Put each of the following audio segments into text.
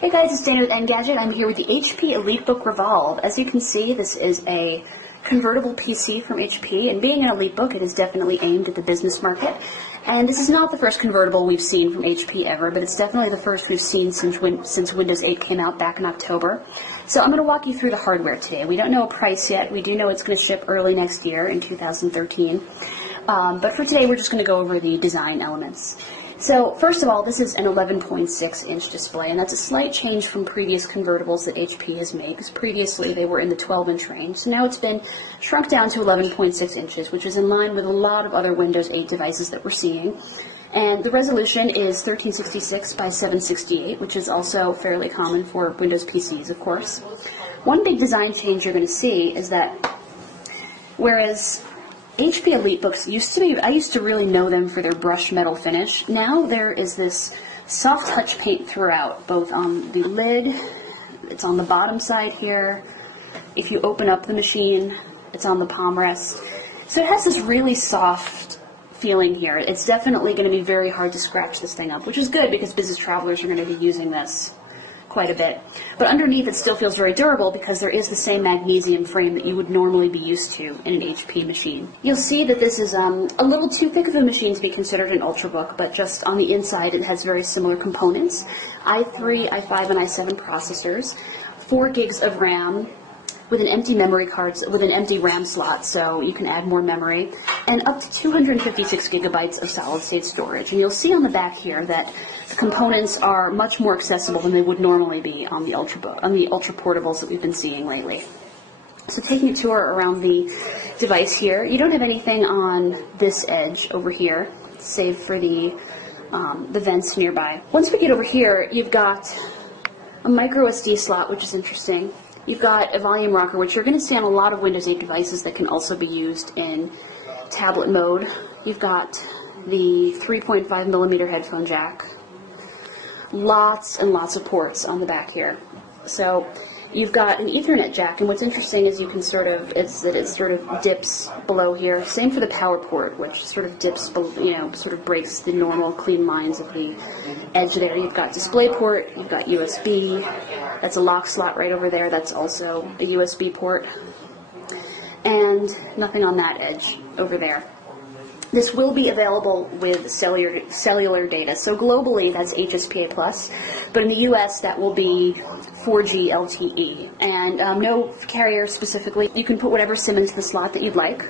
Hey guys, it's Dana with Engadget. I'm here with the HP Elitebook Revolve. As you can see, this is a convertible PC from HP, and being an Elitebook, it is definitely aimed at the business market. And this is not the first convertible we've seen from HP ever, but it's definitely the first we've seen since Windows 8 came out back in October. So I'm going to walk you through the hardware today. We don't know a price yet. We do know it's going to ship early next year in 2013. But for today, we're just going to go over the design elements. So first of all, this is an 11.6-inch display, and that's a slight change from previous convertibles that HP has made, because previously they were in the 12-inch range. So now it's been shrunk down to 11.6 inches, which is in line with a lot of other Windows 8 devices that we're seeing. And the resolution is 1366 by 768, which is also fairly common for Windows PCs, of course. One big design change you're going to see is that whereas HP Elitebooks I used to really know them for their brushed metal finish. Now there is this soft touch paint throughout, both on the lid, it's on the bottom side here. If you open up the machine, it's on the palm rest. So it has this really soft feeling here. It's definitely going to be very hard to scratch this thing up, which is good because business travelers are going to be using this quite a bit. But underneath it still feels very durable because there is the same magnesium frame that you would normally be used to in an HP machine. You'll see that this is a little too thick of a machine to be considered an Ultrabook, but just on the inside it has very similar components. i3, i5, and i7 processors, 4 gigs of RAM, with an empty memory card, with an empty RAM slot, so you can add more memory, and up to 256 gigabytes of solid-state storage. And you'll see on the back here that the components are much more accessible than they would normally be on the Ultrabook, on the Ultra portables that we've been seeing lately. So taking a tour around the device here, you don't have anything on this edge over here, save for the vents nearby. Once we get over here, you've got a micro SD slot, which is interesting. You've got a volume rocker, which you're going to see on a lot of Windows 8 devices that can also be used in tablet mode. You've got the 3.5mm headphone jack. Lots and lots of ports on the back here. So you've got an Ethernet jack, and what's interesting is you can it dips below here. Same for the power port, which sort of dips, sort of breaks the normal clean lines of the edge there. You've got DisplayPort, you've got USB. That's a lock slot right over there. That's also a USB port. And nothing on that edge over there. This will be available with cellular data. So globally, that's HSPA+, but in the US, that will be 4G LTE. And no carrier specifically. You can put whatever SIM into the slot that you'd like.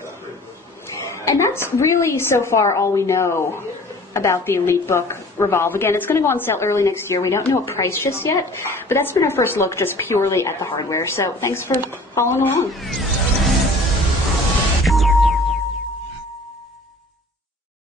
And that's really, so far, all we know about the Elitebook Revolve. Again, it's going to go on sale early next year. We don't know a price just yet, but that's been our first look just purely at the hardware. So thanks for following along.